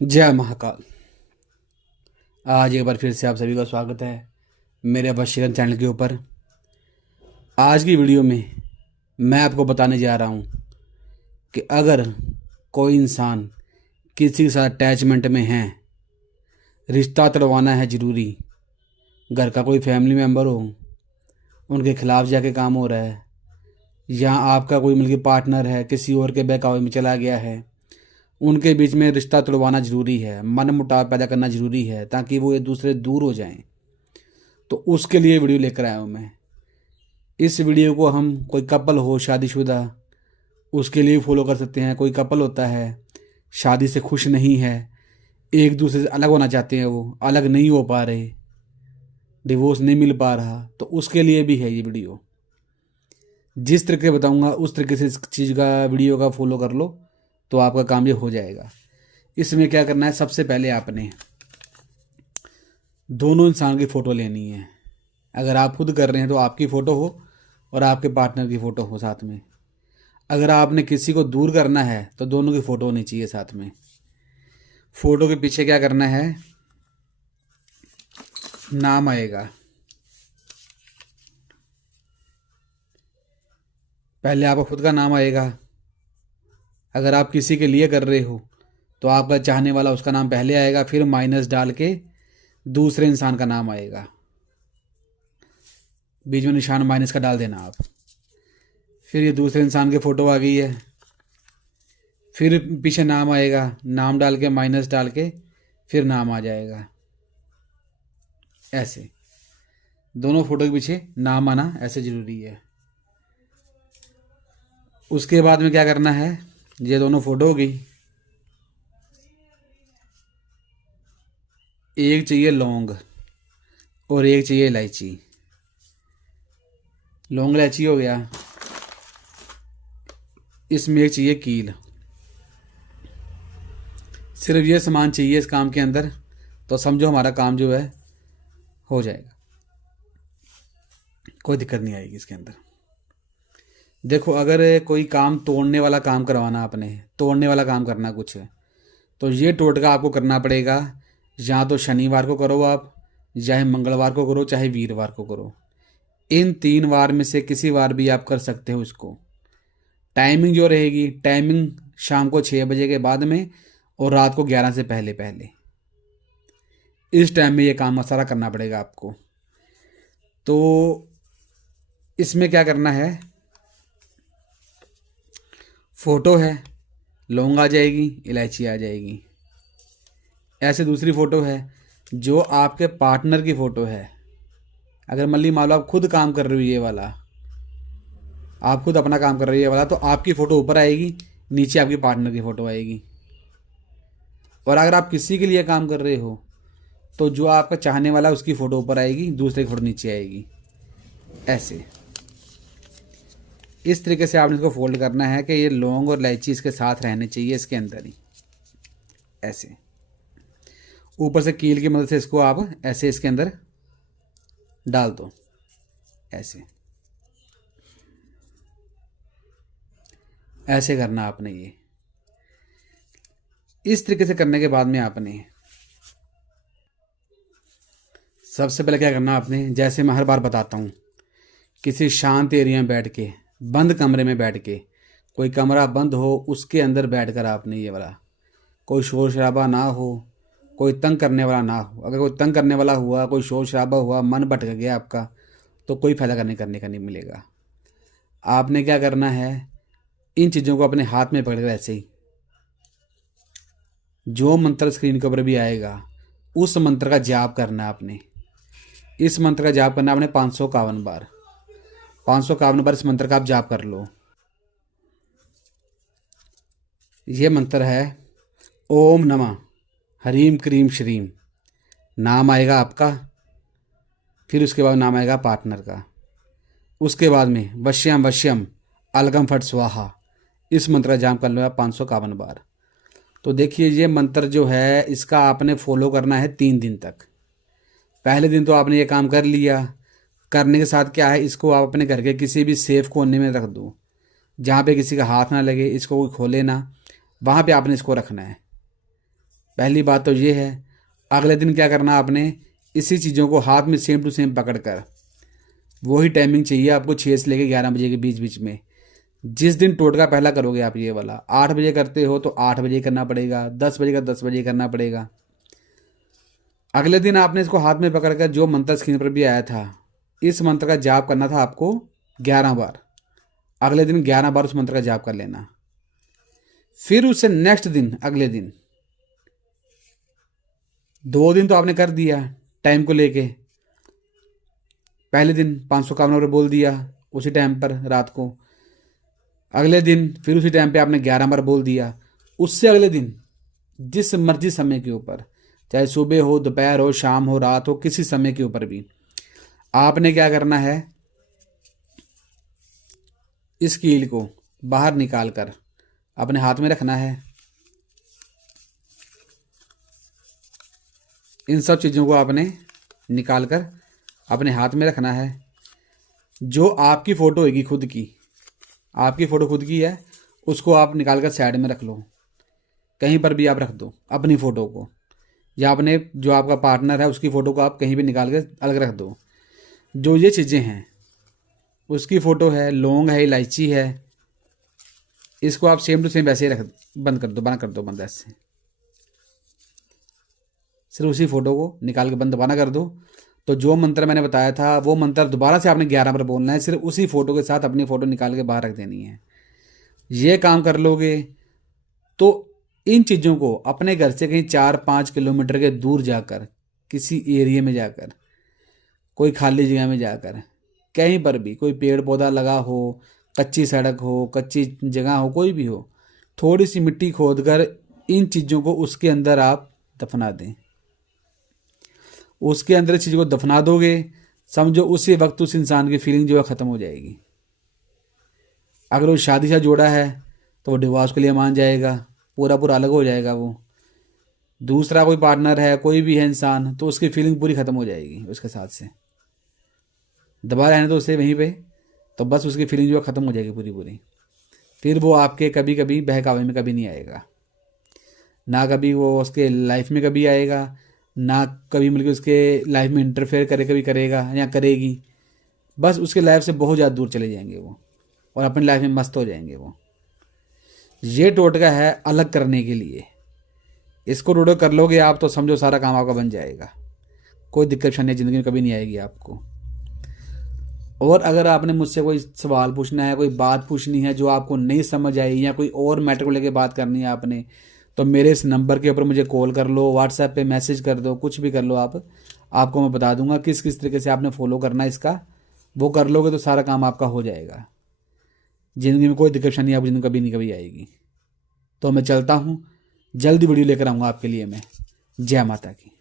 जय महाकाल। आज एक बार फिर से आप सभी का स्वागत है मेरे वशीकरण चैनल के ऊपर। आज की वीडियो में मैं आपको बताने जा रहा हूँ कि अगर कोई इंसान किसी के साथ अटैचमेंट में है, रिश्ता तोड़वाना है ज़रूरी, घर का कोई फैमिली मेम्बर हो, उनके खिलाफ़ जाके काम हो रहा है, या आपका कोई मिलके पार्टनर है किसी और के बहकावे में चला गया है, उनके बीच में रिश्ता तोड़वाना ज़रूरी है, मन मुटाव पैदा करना ज़रूरी है ताकि वो एक दूसरे दूर हो जाएं। तो उसके लिए वीडियो लेकर आया हूँ मैं। इस वीडियो को हम कोई कपल हो शादीशुदा, उसके लिए फॉलो कर सकते हैं। कोई कपल होता है शादी से खुश नहीं है, एक दूसरे से अलग होना चाहते हैं, वो अलग नहीं हो पा रहे, डिवोर्स नहीं मिल पा रहा, तो उसके लिए भी है ये वीडियो। जिस तरीके बताऊँगा उस तरीके से इस चीज़ का वीडियो का फॉलो कर लो तो आपका काम ये हो जाएगा। इसमें क्या करना है, सबसे पहले आपने दोनों इंसान की फ़ोटो लेनी है। अगर आप खुद कर रहे हैं तो आपकी फ़ोटो हो और आपके पार्टनर की फ़ोटो हो साथ में। अगर आपने किसी को दूर करना है तो दोनों की फ़ोटो होनी चाहिए साथ में। फ़ोटो के पीछे क्या करना है, नाम आएगा। पहले आपका खुद का नाम आएगा। अगर आप किसी के लिए कर रहे हो तो आपका चाहने वाला उसका नाम पहले आएगा, फिर माइनस डाल के दूसरे इंसान का नाम आएगा, बीच में निशान माइनस का डाल देना आप। फिर ये दूसरे इंसान की फ़ोटो आ गई है, फिर पीछे नाम आएगा, नाम डाल के माइनस डाल के फिर नाम आ जाएगा। ऐसे दोनों फ़ोटो के पीछे नाम आना ऐसे ज़रूरी है। उसके बाद में क्या करना है, ये दोनों फ़ोटो हो गई। एक चाहिए लौंग और एक चाहिए इलायची। लौंग इलायची हो गया, इसमें एक चाहिए कील। सिर्फ ये सामान चाहिए इस काम के अंदर, तो समझो हमारा काम जो है हो जाएगा, कोई दिक्कत नहीं आएगी इसके अंदर। देखो, अगर कोई काम तोड़ने वाला काम करवाना, आपने तोड़ने वाला काम करना कुछ है, तो ये टोटका आपको करना पड़ेगा। या तो शनिवार को करो आप, चाहे मंगलवार को करो, चाहे वीरवार को करो। इन 3 वार में से किसी वार भी आप कर सकते हो इसको। टाइमिंग जो रहेगी, टाइमिंग शाम को 6 बजे के बाद में और रात को 11 से पहले पहले, इस टाइम में ये काम सारा करना पड़ेगा आपको। तो इसमें क्या करना है, फ़ोटो है, लौंग आ जाएगी, इलायची आ जाएगी। ऐसे दूसरी फ़ोटो है जो आपके पार्टनर की फ़ोटो है। अगर मान लो आप खुद काम कर रहे हो, ये वाला आप खुद अपना काम कर रहे हो ये वाला, तो आपकी फ़ोटो ऊपर आएगी, नीचे आपकी पार्टनर की फ़ोटो आएगी। और अगर आप किसी के लिए काम कर रहे हो तो जो आपका चाहने वाला उसकी फ़ोटो ऊपर आएगी, दूसरे की फ़ोटो नीचे आएगी। ऐसे इस तरीके से आपने इसको फोल्ड करना है कि ये लौंग और इलायची इसके साथ रहने चाहिए इसके अंदर ही। ऐसे ऊपर से कील की मदद से इसको आप ऐसे इसके अंदर डाल दो। ऐसे ऐसे करना आपने। ये इस तरीके से करने के बाद में आपने सबसे पहले क्या करना आपने, जैसे मैं हर बार बताता हूँ, किसी शांत एरिया में बैठ के, बंद कमरे में बैठ के, कोई कमरा बंद हो उसके अंदर बैठ कर आपने ये वाला, कोई शोर शराबा ना हो, कोई तंग करने वाला ना हो। अगर कोई तंग करने वाला हुआ, कोई शोर शराबा हुआ, मन भटक गया आपका, तो कोई फ़ायदा करने का नहीं मिलेगा। आपने क्या करना है, इन चीज़ों को अपने हाथ में पकड़ कर ऐसे ही, जो मंत्र स्क्रीन के ऊपर भी आएगा उस मंत्र का जाप करना है आपने। इस मंत्र का जाप करना है आपने 551 बार। 551 बार इस मंत्र का आप जाप कर लो। ये मंत्र है ओम नमः हरीम क्रीम श्रीम। नाम आएगा आपका, फिर उसके बाद नाम आएगा पार्टनर का, उसके बाद में वश्यम वश्यम अलगम फट स्वाहा। इस मंत्र का जाप कर लो आप 551 बार। तो देखिए, ये मंत्र जो है इसका आपने फॉलो करना है 3 दिन तक। पहले दिन तो आपने ये काम कर लिया, करने के साथ क्या है, इसको आप अपने घर के किसी भी सेफ कोने में रख दो, जहाँ पे किसी का हाथ ना लगे, इसको कोई खोले ना, वहाँ पे आपने इसको रखना है। पहली बात तो ये है, अगले दिन क्या करना आपने, इसी चीज़ों को हाथ में सेम टू सेम पकड़ कर, वही टाइमिंग चाहिए आपको 6 से लेकर 11 बजे के बीच बीच में। जिस दिन टोटका पहला करोगे आप ये वाला, 8 बजे करते हो तो 8 बजे करना पड़ेगा, 10 बजे का 10 बजे करना पड़ेगा। अगले दिन आपने इसको हाथ में पकड़कर जो मंत्र स्क्रीन पर भी आया था, इस मंत्र का जाप करना था आपको 11 बार। अगले दिन 11 बार उस मंत्र का जाप कर लेना। फिर उससे नेक्स्ट दिन, अगले दिन 2 दिन तो आपने कर दिया टाइम को लेके। पहले दिन 551 बोल दिया उसी टाइम पर रात को, अगले दिन फिर उसी टाइम पे आपने 11 बार बोल दिया। उससे अगले दिन जिस मर्जी समय के ऊपर, चाहे सुबह हो, दोपहर हो, शाम हो, रात हो, किसी समय के ऊपर भी आपने क्या करना है, इस कील को बाहर निकाल कर अपने हाथ में रखना है। इन सब चीज़ों को आपने निकाल कर अपने हाथ में रखना है। जो आपकी फ़ोटो होगी खुद की, आपकी फ़ोटो खुद की है, उसको आप निकाल कर साइड में रख लो। कहीं पर भी आप रख दो अपनी फ़ोटो को, या अपने जो आपका पार्टनर है उसकी फ़ोटो को आप कहीं भी निकाल कर अलग रख दो। जो ये चीज़ें हैं, उसकी फ़ोटो है, लौंग है, इलायची है, इसको आप सेम टू सेम वैसे ही रख, बंद कर दो, बना कर दो बंद ऐसे। सिर्फ उसी फ़ोटो को निकाल के बंद बना कर दो। तो जो मंत्र मैंने बताया था वो मंत्र दोबारा से आपने 11 बार बोलना है, सिर्फ उसी फ़ोटो के साथ अपनी फ़ोटो निकाल के बाहर रख देनी है। ये काम कर लोगे तो इन चीज़ों को अपने घर से कहीं 4-5 किलोमीटर के दूर जाकर, किसी एरिया में जाकर, कोई खाली जगह में जाकर, कहीं पर भी कोई पेड़ पौधा लगा हो, कच्ची सड़क हो, कच्ची जगह हो, कोई भी हो, थोड़ी सी मिट्टी खोद कर इन चीज़ों को उसके अंदर आप दफना दें। उसके अंदर इस चीज़ को दफना दोगे, समझो उसी वक्त उस इंसान की फीलिंग जो है ख़त्म हो जाएगी। अगर वो शादी से जोड़ा है तो वो डिवोर्स के लिए मान जाएगा, पूरा पूरा अलग हो जाएगा। वो दूसरा कोई पार्टनर है, कोई भी है इंसान, तो उसकी फीलिंग पूरी ख़त्म हो जाएगी उसके साथ से। दबा रहने तो उसे वहीं पे, तो बस उसकी फीलिंग जो है ख़त्म हो जाएगी पूरी पूरी। फिर वो आपके कभी कभी बहकावे में कभी नहीं आएगा, ना कभी वो उसके लाइफ में कभी आएगा, ना कभी मतलब उसके लाइफ में इंटरफेयर करे कभी करेगा या करेगी। बस उसके लाइफ से बहुत ज़्यादा दूर चले जाएंगे वो, और अपनी लाइफ में मस्त हो जाएंगे वो। ये टोटका है अलग करने के लिए। इसको टोटका कर लोगे आप तो समझो सारा काम आपका बन जाएगा, कोई दिक्कत परेशानी ज़िंदगी में कभी नहीं आएगी आपको। और अगर आपने मुझसे कोई सवाल पूछना है, कोई बात पूछनी है जो आपको नहीं समझ आई, या कोई और मैटर को लेकर बात करनी है आपने, तो मेरे इस नंबर के ऊपर मुझे कॉल कर लो, व्हाट्सएप पे मैसेज कर दो, कुछ भी कर लो आप। आपको मैं बता दूंगा किस किस तरीके से आपने फॉलो करना है इसका। वो कर लोगे तो सारा काम आपका हो जाएगा। ज़िंदगी में कोई दिक्कत परेशानी आपकी ज़िंदगी कभी नहीं कभी आएगी। तो मैं चलता हूँ, जल्दी वीडियो लेकर आऊँगा आपके लिए मैं। जय माता की।